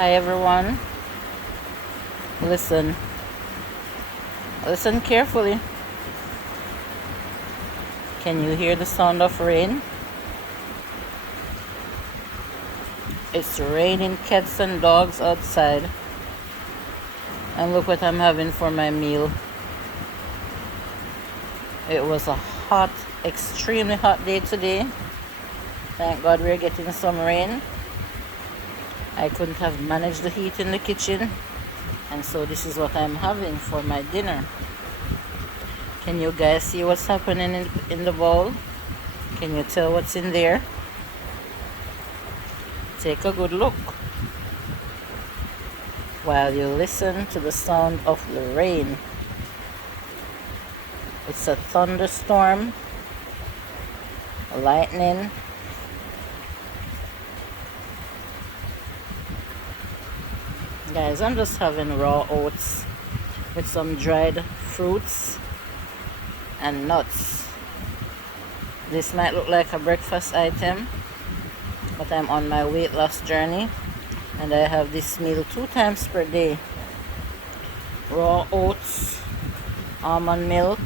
Hi everyone. Listen. Listen carefully. Can you hear the sound of rain? It's raining cats and dogs outside. And look what I'm having for my meal. It was a hot, extremely hot day today. Thank God we're getting some rain. I couldn't have managed the heat in the kitchen. And so this is what I'm having for my dinner. Can you guys see what's happening in the bowl? Can you tell what's in there? Take a good look while you listen to the sound of the rain. It's a thunderstorm, lightning. Guys, I'm just having raw oats with some dried fruits and nuts. This might look like a breakfast item, but I'm on my weight loss journey and I have this meal 2 times per day. Raw oats, almond milk,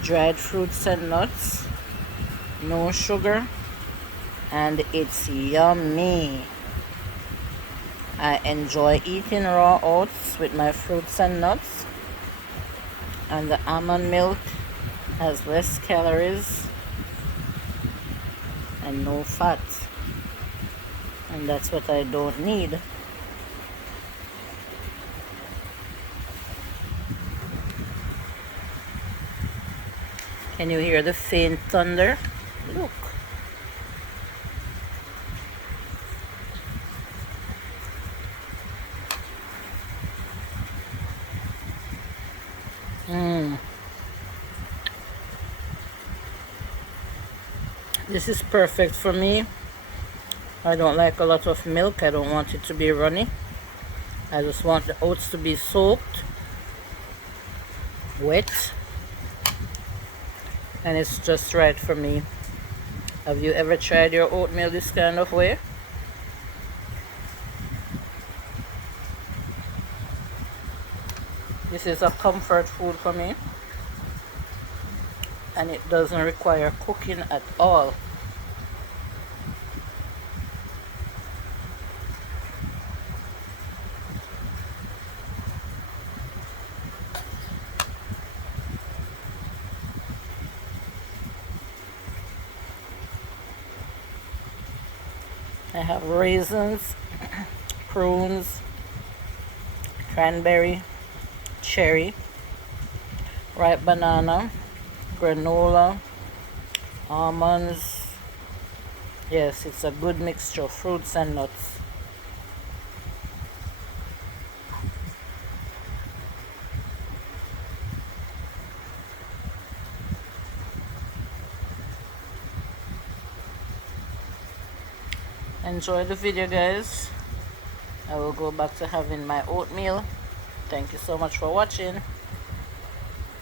dried fruits and nuts, no sugar, and it's yummy. I enjoy eating raw oats with my fruits and nuts, and the almond milk has less calories and no fat, and that's what I don't need. Can you hear the faint thunder? Look. This is perfect for me. I don't like a lot of milk. I don't want it to be runny. I just want the oats to be soaked, wet, and it's just right for me. Have you ever tried your oatmeal this kind of way? This is a comfort food for me, and it doesn't require cooking at all. I have raisins, prunes, cranberry, cherry, ripe banana, granola, almonds. Yes, it's a good mixture of fruits and nuts. Enjoy the video, guys. I will go back to having my oatmeal. Thank you so much for watching.